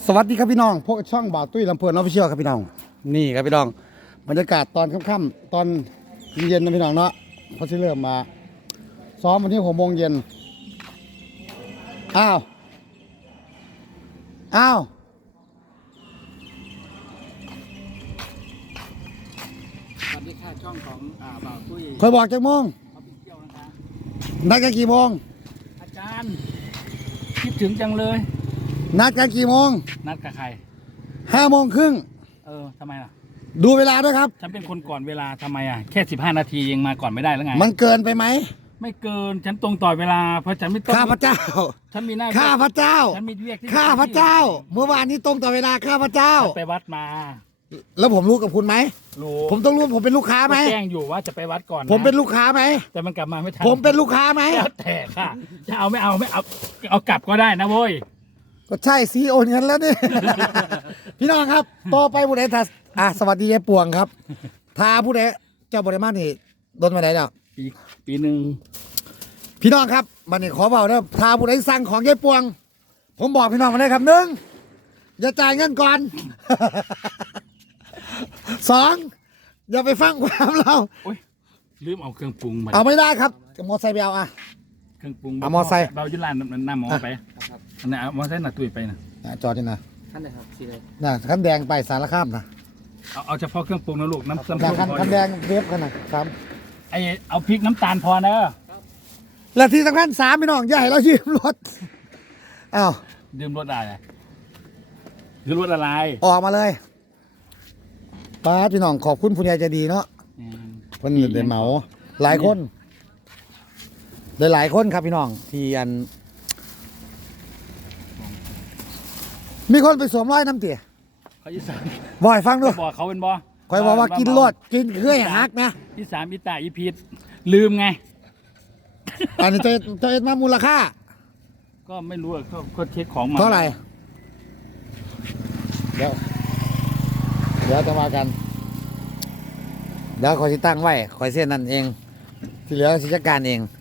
สวัสดีครับพี่น้องพวกช่องบ่าวตุ้ยลำเพลินออฟฟิเชียลครับพี่น้องนี่ครับพี่น้องบรรยากาศตอนค่ำๆตอนเย็นๆนะพี่น้องเนาะเขาจะเริ่มมาซ้อมวันที่6 โมงเย็นอ้าวสวัสดีค่ะช่องของบ่าวตุ้ยคอยบอกจากโมงออฟฟิเชียลนะคะนัดกันกี่โมงอาจารย์คิดถึงจังเลยนัดกันกี่โมงนัดกับใคร 5 โมงครึ่งทำไมล่ะดูเวลาด้วยครับฉันเป็นคนก่อนเวลาทำไมแค่15 นาทียังมาก่อนไม่ได้แล้วไงมันเกินไปไหมไม่เกินฉันตรงต่อเวลาเพราะฉันไม่ต้องข้าพเจ้าฉันมีหน้าข้าพเจ้าฉันมีเรียกที่ข้าพเจ้าเมื่อวานนี้ตรงต่อเวลาข้าพเจ้าไปวัดมาแล้วผมรู้กับคุณไหมรู้ผมต้องรู้ผมเป็นลูกค้าไหมแจ้งอยู่ว่าจะไปวัดก่อนผมเป็นลูกค้าไหมแต่มันกลับมาไม่ทันผมเป็นลูกค้าไหมแล้วแต่ค่ะจะเอาไม่เอากลับก็ได้นะโว้ยก็ใช่ซีโอนเงินแล้วนี่ พี่น้องครับต่อไปผู้ใดทัสวัสดียายปวงครับทาผู้ใดเจ้าบริมานี่โดนมาไหนเนาะปีหนึ่งพี่น้องครับมันนี่ขอบอกนะทาผู้ใดสั่งของยายปวงผมบอกพี่น้องมาเลยครับ1อย่าจ่ายเงินก่อน 2อย่าไปฟังความเราลืมเอาเครื่องปรุงมาเอาไม่ได้ครับมอไซค์ไปเอาเครื่องปรุงมอไซค์เรายุลานน้ำมอไปอันนี้มอไซค์หนักตุยไปนะจอดที่ไหนขั้นไหนครับสีอะไรขั้นแดงไปสารคามนะเอาเฉพาะเครื่องปรุงนะลูกน้ำส้มขั้นแดงเวฟขนาดครับเอาพริกน้ำตาลพอนะและที่สำคัญ3พี่น้องอย่าให้เรายืมรถยืมรถอะไรยืมรถอะไรออกมาเลยป้าพี่น้องขอบคุณผู้ใหญ่ใจดีเนาะเพิ่นได้เหมาหลายคนหลายคนครับพี่น้องที่มีคนไปสวมรอยน้ำเตี๋ยเขาที่3 บ่อยฟังด้วยบอกเขาเป็นบ่คอยบอกว่ากินรถกินเครื่อยหักนะที่3อีตาอีพีดลืมไงอันนี้จะเอ็ดมามูลค่าก็ไม่รู้ก็เช็คของมาเท่าไหร่เดี๋ยวจะมากันเดี๋ยวคอยตั้งไว้คอยเส้นนั่นเองที่เหลือสิจัดการเอง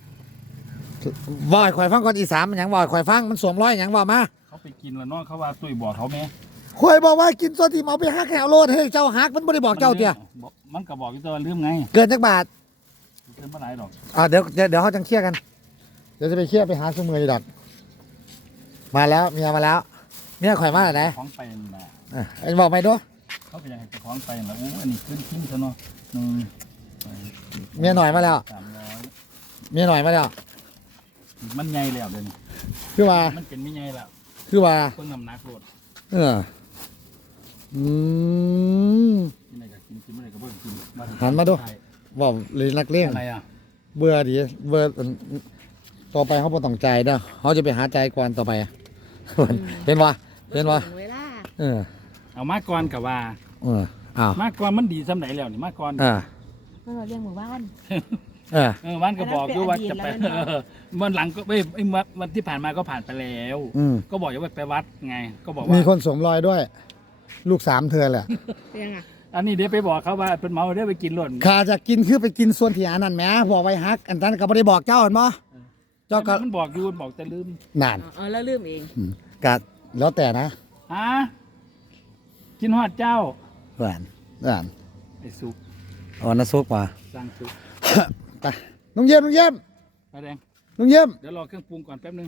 บ่อยคอยฟังก่อนอี3มันยังบ่อยคอยฟังมันสวมรอยยังบ่มาเขาไปกินแล้วน้องเขาว่าตุ้ยบอกเขาไหมคอยบอกว่ากินส่วนที่เอาไปหักแถวโลดเฮ้ยเจ้าหักมันไม่ได้บอกเจ้าเตี้ยมันก็บอกอยู่ตัวลืมไงเกินจักบาทเกินเมื่อไหร่หรอกเดี๋ยวเขาจังเคลียร์กันเดี๋ยวจะไปเคลียร์ไปหาซุ้มมือดอกมาแล้วเมียมาแล้วเมียข่อยมาไหนของไปนะไอ้บอกไม่ดูเขาไปยังไงของไปแล้วอันนี้ขึ้นซะเนาะเมียหน่อยมาแล้ว 300 เมียหน่อยมาแล้วมันใหญ่แล้วเดี๋ยวนี้คือว่ามันเป็นไม่ใหญ่แล้วคือว่าเพิ่งน้ำหนักลดกินอะไรก็กินอะไรก็เบิ่งกินหันมาดูบอกเลยนักเลี้ยงอะไรเบื่อดิเบื่อต่อไปเขาบ่ต้องใจเด้อเขาจะไปหาใจก่อนต่อไปเห็นวะเอามาก่อนกับว่ามาก่อนมันดีสำไหนแล้วนี่มาก่อนเราเรียกหมู่บ้านบ้านก็บอกด้วยว่าจะไปวันหลังก็วันที่ผ่านมาก็ผ่านไปแล้วก็บอกว่าไปวัดไงก็บอกว่ามีคนสวมรอยด้วยลูก3เธอแหละอันนี้เดี๋ยวไปบอกเขาว่าเป็นเมาเดี๋ยวไปกินหล่นข้าจะกินคือไปกินส่วนที่อันนั้นแหมบอกไว้ฮักอันนั้นก็ไม่ได้บอกเจ้าเห็นมั้ยเจ้าก็มันบอกยูนบอกแต่ลืมนานแล้วลืมเองกัดแล้วแต่นะกินฮอดเจ้าหวานไอ้ซุกน้ำซุปมาสร้างซุกไปลุงเยี่ยมไปแดงลุงเยี่ยมเดี๋ยวรอเครื่องปรุงก่อนแป๊บนึง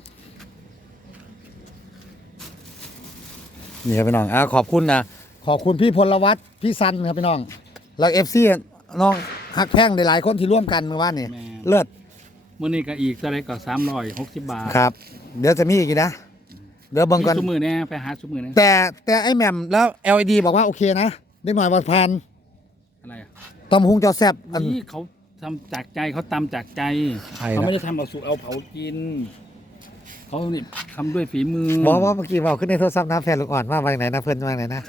นี่ครับพี่น้องขอบคุณนะขอบคุณพี่พลวัตพี่ซันครับพี่น้องแล้วFCน้องฮักแพงหลายคนที่ร่วมกันเมื่อวานนี่เลิศมื้อนี้ก็อีกเท่าไรก็360 บาทครับเดี๋ยวจะมีอีกนะเดี๋ยวบังกันซุมือเนี่ยไปหาซุมือเนี่ยแต่ไอ้แหม่มแล้ว LED บอกว่าโอเคนะเด็กหน่อยว่าพันอะไรตำหุงจอแซ่บอันนี้เขาทำจากใจเขาตำจากใจเขาไม่ได้ทำเอาสุกเอาเผากินเขานี่ทำด้วยฝีมือบอกว่าเมื่อกี้บอกขึ้นในโทรศัพท์นะแฟนลูกอ่อนว่าไปไหนนะเพื่อนว่าไหนนะ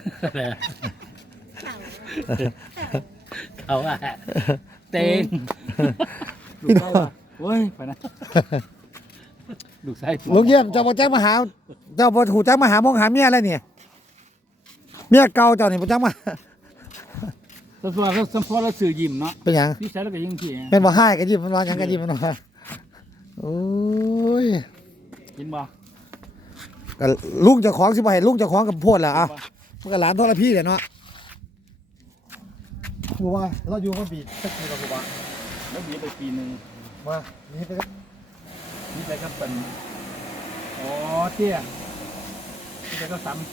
เขาเต็งลูกเขาเว้ยไปนะลูกไส้ลูกเยี่ยมเจ้าพ่อแจ้งมาหาเจ้าพ่อถูแจ้งมาหามองหาเมียอะไรเนี่ยเมียเก่าเจ้านี่พ่อแจ้งมาสัมพอเราสื่อยิ้มเนาะเป็นยังพี่ชายเราก็ยิ้มที่เป็นบ่ให้กันยิ้มมันร้อนยังกันยิ้มมันร้อนโอ้ยกินบ่ก็ลุงเจ้าของสิบ่ให้ลุงเจ้าของกับโพดล่ะอ่ะมันก็หลานทอดละพี่เด้เนาะกูว่าเราอยู่มาปีสักปีกับกูว่าแล้วมีไปปีหนึงมานี่ไปนี่ไปก็เป็นอ๋อเตี้ยนี่ไปก็ซ้ำ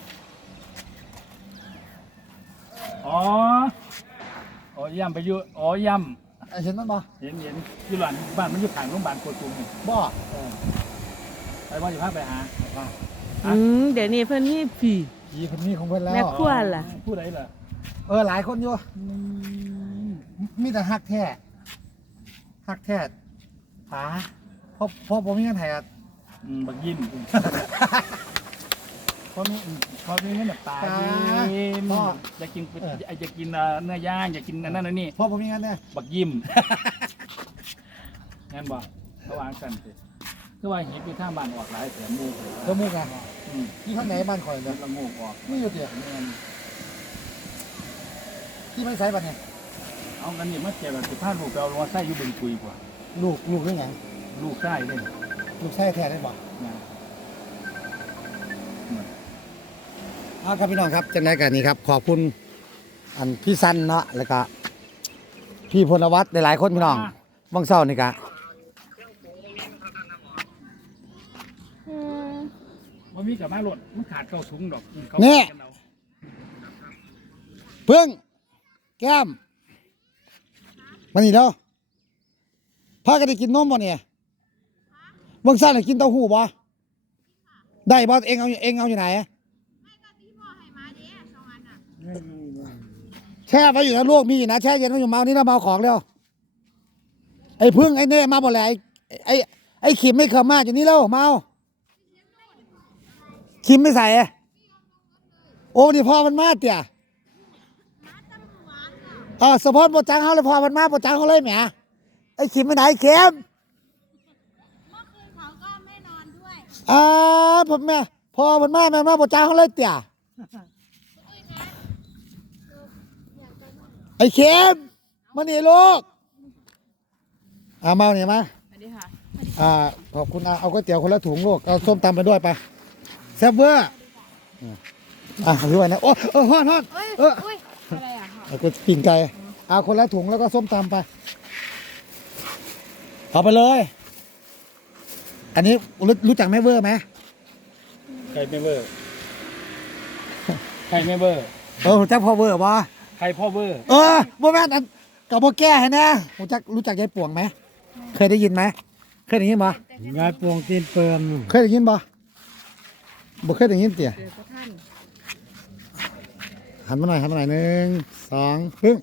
อ๋อย่ำไปอยู่อ๋อย่ไอ้เห็นมันบ่ำเห็นอยู่หลานบ้านมันอยู่ข้างโรงพยาบาลโคตุงนี่บ่ไปว่าอยู่ภาคไปหาเดี๋ยวนี้เพิ่นนี่ผีผีคนนี้ของเพิ่นแล้วแม่ครัวล่ะผู้ใดล่ะหลายคนอยู่มีแต่ฮักแท้ฮักแท้ผาเพราะผมมีเงินไทยอ่ะบักยิ้มเขามีเงินแบบตายยิ้มอยากกินอยากกินเนื้อย่างอยากกินนั่นนี่เพราะผมมีเงินเนี่ยบักยิ้มงั้นบ่ระวางกันสิคือว่าเห็นอยู่ทางบ้านออกหลายแถมมูกเจ้ามุกอ่ะที่ข้างไหนบ้านข่อยเห็เนี่ยนละงูออกไม่อยู่เตี๋ยเงินที่ไม่ใช้บัตรเนี่ยเอากันนี่มาเจ็บแบบสิบห้าลูกไปเอาลงมาใส่อยู่บึงคุยกว่าลูกเรื่องไงลูกใส่เลยลูกใช้แท้ได้บ่นะครับพี่น้องครับจังไรกันนี้ครับขอบคุณอันพี่สันเนาะแล้วก็พี่พลวัฒน์หลายๆคนพี่น้องวังเศร้านี่กะมันมีกับไม้หล่นมันขาดเก้าถุงดอกเขานี่กันเอาเพิ่งแก้มมานี่เด้อพากันได้กินนมบ่เนี่ยวังเศร้าได้กินเต้าหู้บ่ได้บ่เองเอาอยู่ไหนแช่ไว้อยู่นะลูกมีอยู่นะแช่เย็นไว้อยู่เมานี่เราเมาของแล้วไอ้พึ่งไอ้เน่มาบ่แหละไอ้ขิมไม่เคยมาอยู่นี่แล้วเมาขิมไม่ใส่โอ้นี่พ่อมันมาเตี่ยสะพอนปวดจังเขาเลยพ่อมันมาปวดจังเขาเลยแหมไอ้ขิมไปไหนเข็มเมื่อคืนเขาก็ไม่นอนด้วยพ่อแม่พ่อมันมาแม่มาปวดจังเขาเลยเตี่ยไอ้เข็มมานี่ลูกเมาเนี่ยมาสวัสดีค่ะขอบคุณเอาก๋วยเตี๋ยวคนละถุงลูกเอาส้มตำไปด้วยไปแซ่บเวอร์ด้วยนะโอ้ฮอดอะไรอ่ะค่ะเอาก๋วยปิ้งไก่เอาคนละถุงแล้วก็ส้มตำไปเอาไปเลย อันนี้รู้จักแม่เวอร์ไหมใครไม่เบอร์ใครไม่เบอร์รู้จักพ่อเวอร์ป่ะใครพ่อเบอร์บ่แม่นอันกับบ่แก้ให้นะรู้จักยายป่วงไหมเคยได้ยินไหมเคยได้ยินป่ะยายปวงตีนเปิมเคยได้ยินป่ะบ่เคยได้ยินเตี่ยเจอพระท่านหันมาหน่อย1 2พึ่ง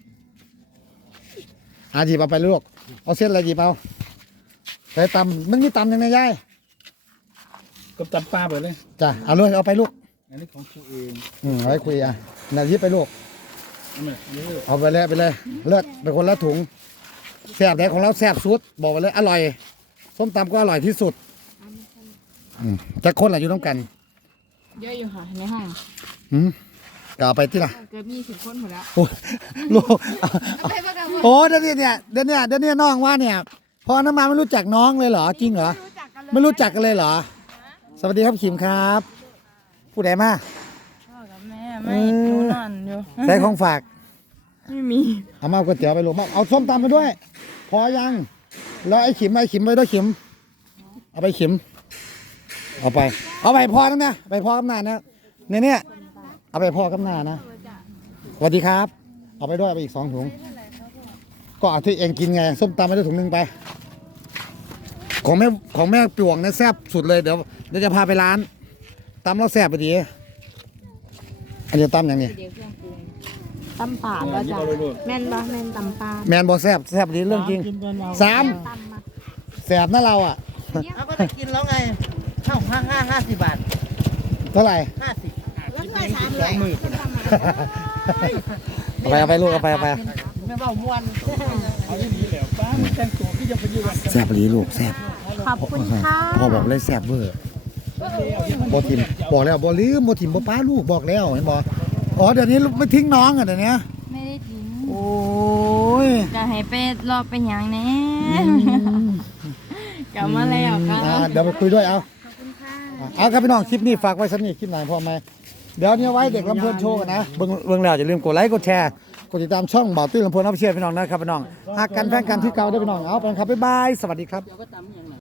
หยิบเอาไปลูกเอาเส้นอะไรหยิบเอาใส่ตำมันมีตำยังไงยายก็ตำปลาไปเลยจ้ะเอาเลยเอาไปลูกอันนี้ของตัวเองเอาไว้คุยน่ะหยิบไปลูกนี่เอาไปเลยเลิศเป็นคนละถุงแซ่บแต่ของเราแซ่บสุดบอกไปเลยอร่อยส้มตำก็อร่อยที่สุดแต่คนละอยู่ต้องกันเยอะอยู่ค่ะในห้องกล่าวไปที่ละเกือบ20 คนหมดแล้วโอ้ลูกไปประกันโอ้เดี๋ยวนี้น้องว่าเนี่ยพอน้ำมาไม่รู้จักน้องเลยเหรอจริงเหรอไม่รู้จักกันเลยเหรอสวัสดีครับขิมครับผู้ใดมาพ่อกับแม่ไม่รู้นอนอยู่ใส่ของฝากไม่มีเอามาก๋วยเตี๋ยวไปลูกมาเอาส้มตำไปด้วย พอยังแล้วไอ้ขิมไปด้วยขิมเอาไปขิมเอาไปพอแล้วนะไปพอกับหน้านะเนี่ยเอาไปพอกับหน้านะสวัสดีครับ เอาไปด้วยเอาไปอีก2 ถุงก็เอาที่เองกินไงส้มตำไปด้วยถุง 1ไปของแม่ปวงเนี่ยแซ่บสุดเลยเดี๋ยวจะพาไปร้านตำแล้วแซ่บไปดีอันนี้ตำอย่างนี้เดี๋ยวเครื่องปรุงตำป่าบ่จ้ะแม่นบ่แม่นตำป่าแมนบอแซ่บดีเรื่องจริง3 ตำมาแซ่บนะเราอ่ะเอาก็จะกินแล้วไงเข้า50 บาทเท่าไหร่ 50 แล้วถ้วย3เลยเอาไปลูกเอาไปไม่เบาม่วนเอาที่นี่แหละป้ามันแต่งตัวที่จะไปยืนวันกันแซ่บดีลูกแซ่บขอบคุณค่ะพ่อบอกเลยแซ่บเวอร์บอทิมบอกแล้วบอลืมบอทิมบอป้าลูกบอกแล้วเห็นบออ๋อเดี๋ยวนี้ไม่ทิ้งน้องอ่ะเดี๋ยวนี้ไม่ได้ทิ้งโอ้ยจะให้ไปรอเป็นอย่างแนี้กลับมาแล้วก็เดี๋ยวไปคุยด้วยเอาขอบคุณค่ะเอาครับพี่น้องคลิปนี้ฝากไว้สักนิดคลิปไหนพอไหมเดี๋ยวนี้ไว้เด็กลำเพลินโชว์กันนะเบิ่งแล้วอย่าลืมกดไลค์กดแชร์กดติดตามช่องบ่าวตุ้ยลำเพลินออฟฟิเชียลพี่น้องนะครับพี่น้องหากกันแฟนกันที่เก่าได้พี่น้องเอาไปครับบ๊ายบายสวัสดีครับ